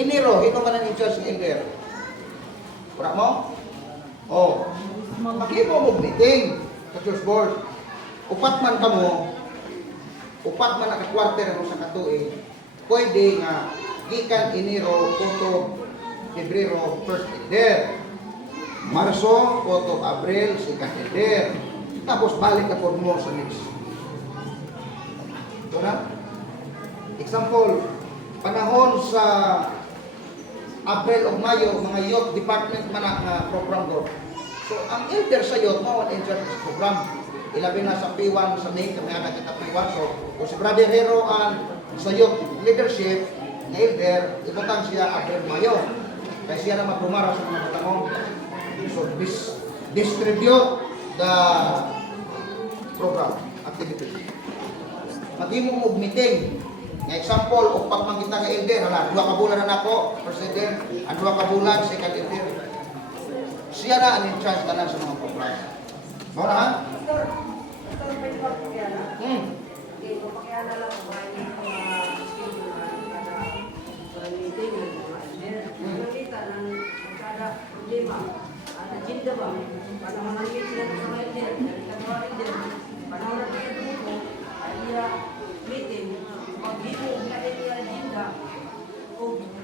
Iniro, ito man ang in-charge ng elder. Wala mo? Oh. Mag-ibo mo meeting sa church board. Upat man kamo, upat man naka-quarter mo sa katuig, pwede nga gikan Enero, Koto, Pebrero, first elder. Marso, Koto, Abril, second elder. Tapos balik ka po mo sa next. Ito na? Example, panahon sa April o Mayo, mga youth department man na program group. So, ang elder sa youth, mo ang in-charge sa program. Ilabi na sa P1, sa May, kami anak kita P1. So, kung si Brother Hero ang sa youth leadership, na elder, ibutang siya April, Mayo. Kaya siya na magpumara sa mga batanong. So, distribute the program, activity. Mag-imong mo meeting. Nga example, upang magkita ka elder, hala, 2 ka bulan na ako, first elder, ang 2 ka bulan, second elder. Siya na ang in-charge ka na sa mga program. Mau na ha?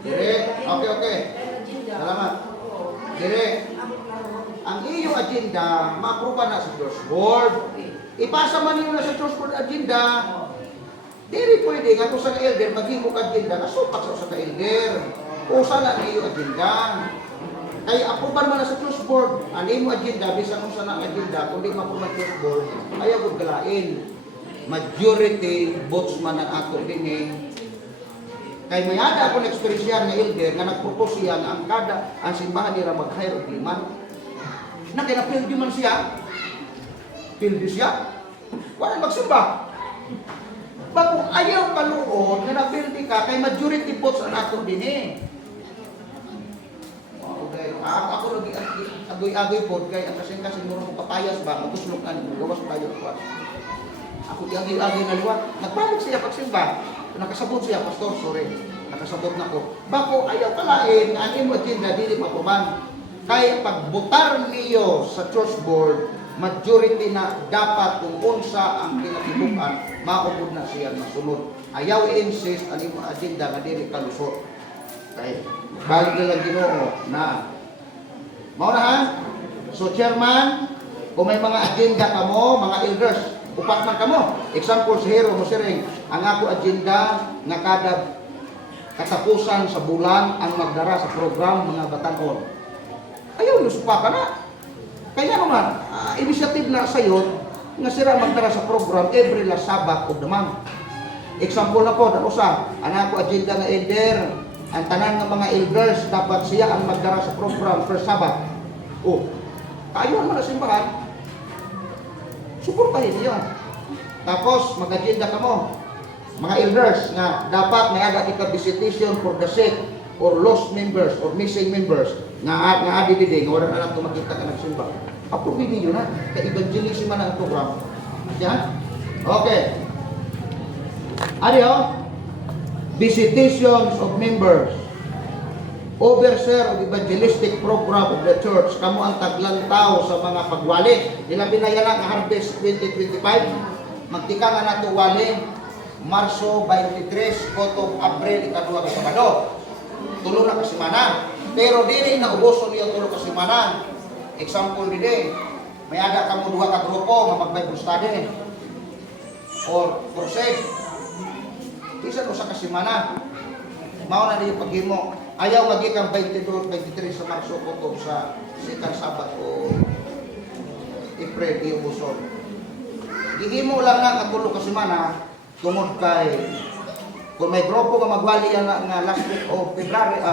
Dire, okay. Salamat. Dire, ang iyong agenda, ma-approve na sa church board. Ipasa man nyo na sa church board agenda. Diri pwede nga kung sa elder, maghimok agenda, nasupak sa elder. O sana na iyong agenda. Kaya approve man na sa church board, ang iyong agenda, bisan kung sana agenda, kung di ma-approve ang church board, ayaw kong galain. Majority votes man ang ato din eh. Kay may ada akong experience yan na elder nga nagpropose siya nga ang simbahan nila mag-hire og liman. Na kaya na-field man siya. Field siya. Wala magsimba. Bakong ayaw kaluod na na-field ka kay majority votes ang ato din eh. Okay. Ako lagi agoy-agoy po kay ang kasing-kasing murong papayas ba maguslukan gawas tayo ko. Ako di agoy-agoy na liwat. Nagbalik siya pagsimba. Nakasabot siya, pastor, sorry. Nakasabot na ko. Bako ayaw kalain, ang imo agenda dili mapuman. Kaya pagbutar niyo sa church board, majority na dapat kung unsa ang kinatibukan, maubod na siya masunod. Ayaw i-insist ang imo agenda nga dili kalusot. Kaya balik na lang Ginoo na. Mao na ha? So chairman, kung may mga agenda kamo, mga elders, upat man kamo. Example si Hero Mosiring, ang ako agenda nga kada katapusan sa bulan ang magdara sa program mga batanon. Ayaw nyo supa ka na. Kaya naman, initiative na sayo nga sila magdara sa program every last Sabbath of the month. Example na po, ang ako agenda nga elder, ang tanan ng mga elders, dapat siya ang magdara sa program first Sabbath. Oh, kaayuan man na simbahan. Suportahin niyo. Tapos, mag-agenda ka mo. Mga elders nga dapat may aga ika visitation for the sick or lost members or missing members nga adididi nga wala na lang makita ka nagsimba. Approve niyo na. Kay evangelism man ang program. Yan? Okay. Ariyo, visitations of members. Overseer of evangelistic program of the church. Kamo ang taglantaw sa mga pagwali. Ilang binayala nga Harvest 2025. Magtika nga nato wali. Marso 23, Koto, Abril, ika-2 ka Sabado. Tulo na kasimana. Pero dili na ubuson niyo tulo kasimana. Example dili. May aga kamo 2 ka grupo nga mag-Bible study. Or crusade. Isa sa kasimana. Mao na niyo paghimo. Ayaw magikang 22, 23 sa Marso ko sa second Sabbath o April, di ubuson. Gihimo lang nga katulo ka semana tungod kay kung may grupo nga magwali nga last week of February,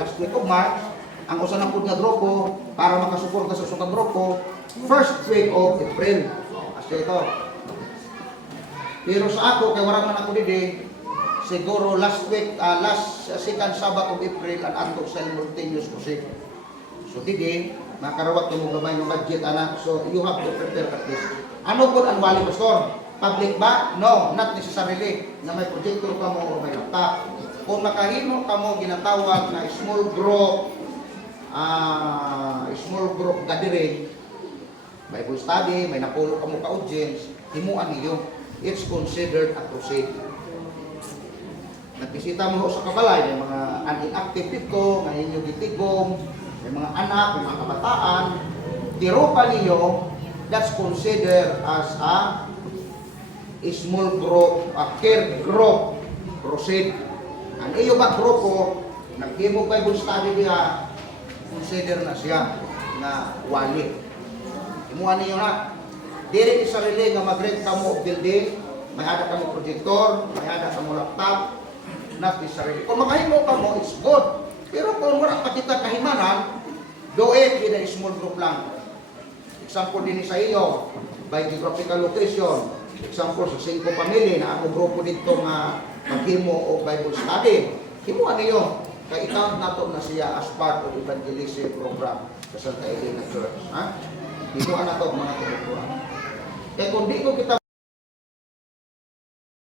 last week of March, ang usa na pud nga grupo para makasuporta sa usang grupo, first week of April. Asya ito. Pero sa ako kay wala man ako didi, siguro last week, last second Sabbath of April ang ato simultaneous crusade. So didi, makarawat mo gamay ng budget anak. So you have to prepare at least. Ano po ang wali pastor? Public ba? No, not necessarily. Na may projector ka mo o may laptop. kung makahimo kamo ginatawag na small group gathering, Bible study, may napulo kamo ka audience, himuan niyo. It's considered a crusade. Nagbisita mo sa kabalay, may mga inactive dito, may inyo gitigong, may mga anak, may mga kabataan, tiro pa niyo, that's considered as a small group, a care group, crusade. Ang iyo ba grupo, naghimo Bible study niya, consider na siya na wali. Imuha ninyo na. Diri sa sarili nga mag-rent ka mo building, may hada ka mo projector, may hada ka mo laptop, not di sarili. Kung makahimo ka mo, it's good. Pero kung wala pa kita kahimanan, do it in a small group lang. Example din sa iyo, by geographical location. Example sa 5 pamilya na ako grupo dito nga maghimo o Bible study. Himuha niyo. Kaya i-count nato na siya as part of evangelism program sa Santa Elena Church. Ha? Himuha na to mga kumukuha. Kaya kung di ko kita